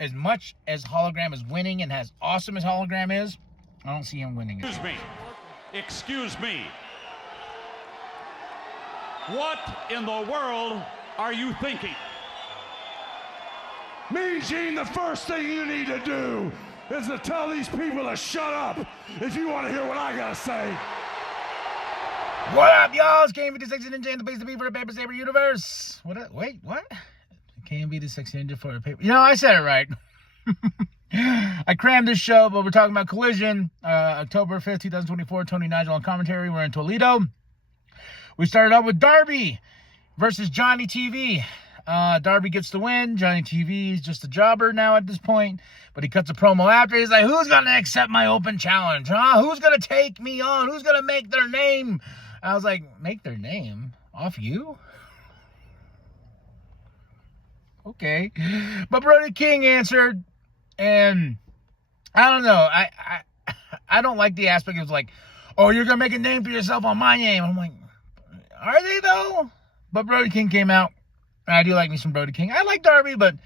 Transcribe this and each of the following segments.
As much as Hologram is winning and as awesome as Hologram is, I don't see him winning it. Excuse me. What in the world are you thinking? Mean Gene, the first thing you need to do is to tell these people to shut up if you want to hear what I gotta say. What up, y'all? It's KMV6 Ninja and the place to be for the Paper Saber universe. Wait, what? KMV6 Ninja for the paper. You know, I said it right. I crammed this show, but we're talking about Collision. October 5th, 2024. Tony Nigel on commentary. We're in Toledo. We started off with Darby versus Johnny TV. Darby gets the win. Johnny TV is just a jobber now at this point. But he cuts a promo after. He's like, who's going to accept my open challenge, huh? Who's going to take me on? Who's going to make their name? I was like, make their name? Off you? Okay. But Brody King answered. And I don't know. I don't like the aspect of like, oh, you're going to make a name for yourself on my name. I'm like, are they though? But Brody King came out. I do like me some Brody King. I like Darby, but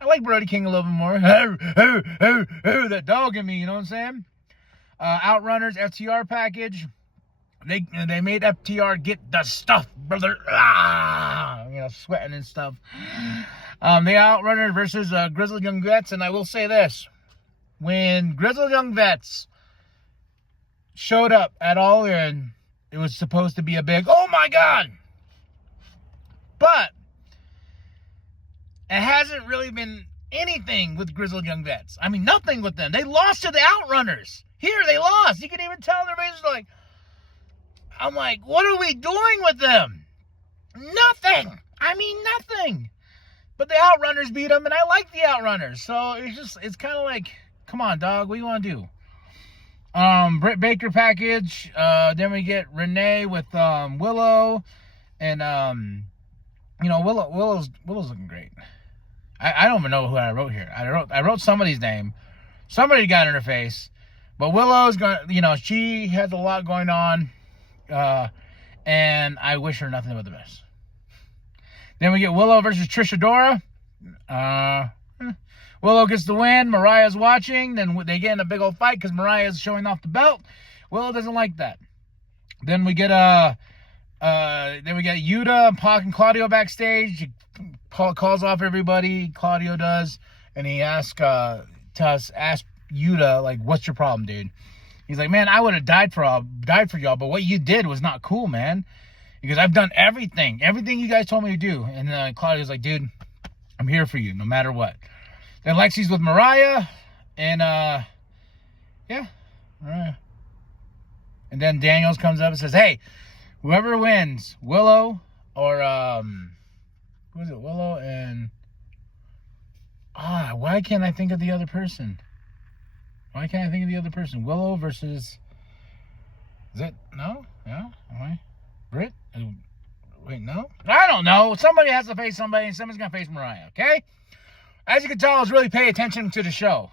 I like Brody King a little bit more. That dog in me, you know what I'm saying? Outrunners, FTR package. They made FTR get the stuff, brother. You know, sweating and stuff. The Outrunners versus Grizzled Young Vets. And I will say this. When Grizzled Young Vets showed up at All In, it was supposed to be a big, oh my God. But it hasn't really been anything with Grizzled Young Vets. I mean, nothing with them. They lost to the Outrunners. Here, they lost. You can even tell their faces like, I'm like, what are we doing with them? Nothing. I mean, nothing. But the Outrunners beat them, and I like the Outrunners. So it's kind of like, come on, dog. What do you want to do? Britt Baker package. Then we get Renee with Willow, and you know, Willow's looking great. I don't even know who I wrote here. I wrote somebody's name. Somebody got in her face. But Willow's going, you know, she has a lot going on. And I wish her nothing but the best. Then we get Willow versus Trish Adora. Willow gets the win. Mariah's watching. Then they get in a big old fight because Mariah's showing off the belt. Willow doesn't like that. Then we get Yuta, Pac, and Claudio backstage. He calls off everybody. Claudio does, and he asks Yuta, like, "What's your problem, dude?" He's like, "Man, I would have died for y'all, but what you did was not cool, man." Because I've done everything you guys told me to do. And Claudio's like, "Dude, I'm here for you, no matter what." Then Lexi's with Mariah, and yeah, Mariah. And then Daniels comes up and says, "Hey, whoever wins, Willow or who is it? Willow and why can't I think of the other person? Willow versus, is it? No? Yeah? Am I? Britt? Wait, no? I don't know. Somebody has to face somebody, and somebody's going to face Mariah, okay? As you can tell, I was really paying attention to the show.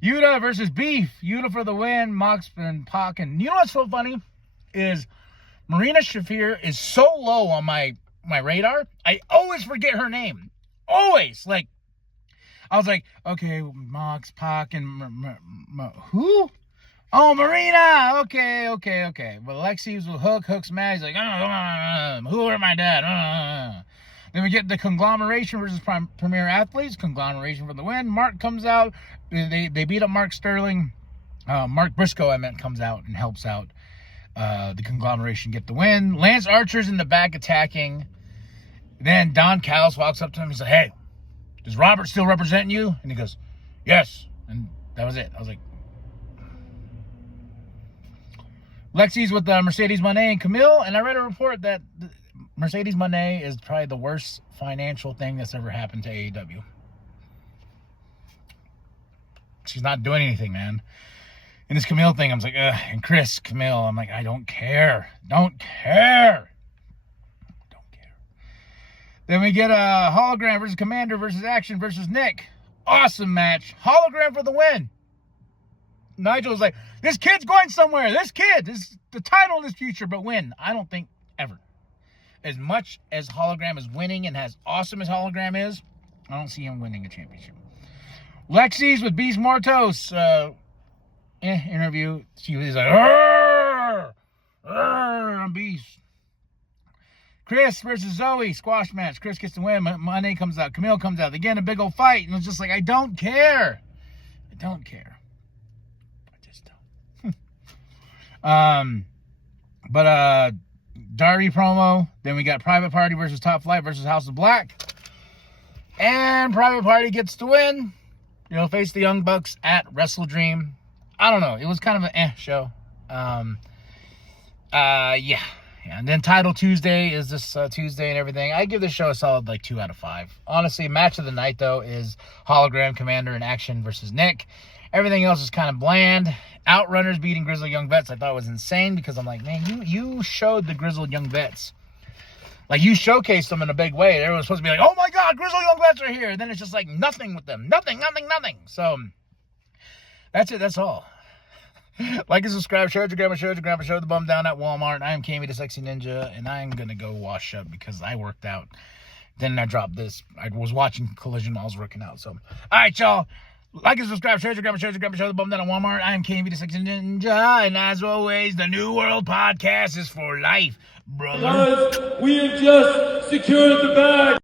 Yuta versus Beef. Yuta for the win. Mox and Pac. And you know what's so funny? Is Marina Shafir is so low on my radar, I always forget her name. Always. Like, I was like, okay, Mox, Pac, and who? Oh, Marina. Okay. But Lexi's with Hook. Hook's mad. He's like, who are my dad? Then we get the Conglomeration versus Premier Athletes. Conglomeration for the win. Mark comes out. They beat up Mark Sterling. Mark Briscoe, comes out and helps out the Conglomeration get the win. Lance Archer's in the back attacking. Then Don Callis walks up to him. He's like, "Hey, does Robert still represent you?" And he goes, "Yes." And that was it. I was like, Lexi's with Mercedes Moné and Camille. And I read a report that Mercedes Moné is probably the worst financial thing that's ever happened to AEW. She's not doing anything, man. And this Camille thing, I was like, ugh. And Chris, Camille, I'm like, I don't care. Don't care. Then we get a Hologram versus Commander versus Action versus Nick. Awesome match. Hologram for the win. Nigel was like, this kid's going somewhere. This kid is the title in his future, but win. I don't think ever. As much as Hologram is winning and as awesome as Hologram is, I don't see him winning a championship. Lexi's with Beast Mortos. Interview. She was like, "Arr! Arr, I'm Beast." Chris versus Zoe, squash match. Chris gets the win. Money comes out. Camille comes out. Again, a big old fight. And it's just like, I don't care. I don't care. I just don't. But Darby promo. Then we got Private Party versus Top Flight versus House of Black. And Private Party gets the win. You know, face the Young Bucks at Wrestle Dream. I don't know. It was kind of an show. Yeah. And then Title Tuesday is this Tuesday and everything. I give this show a solid 2 out of 5. Honestly, match of the night though is Hologram Commander in Action versus Nick. Everything else is kind of bland. Outrunners beating Grizzled Young Vets I thought was insane because I'm like, man, you showed the Grizzled Young Vets. You showcased them in a big way. Everyone's supposed to be like, oh my God, Grizzled Young Vets are here. And then it's just nothing with them. Nothing. So that's it. That's all. Like and subscribe, share it to grandma, the bum down at Walmart. I am Kami the Sexy Ninja, and I am going to go wash up because I worked out. Then I dropped this. I was watching Collision while I was working out. So, all right, y'all. Like and subscribe, share it to grandma, the bum down at Walmart. I am Kami the Sexy Ninja, and as always, the New World Podcast is for life, brother. Guys, we have just secured the bag.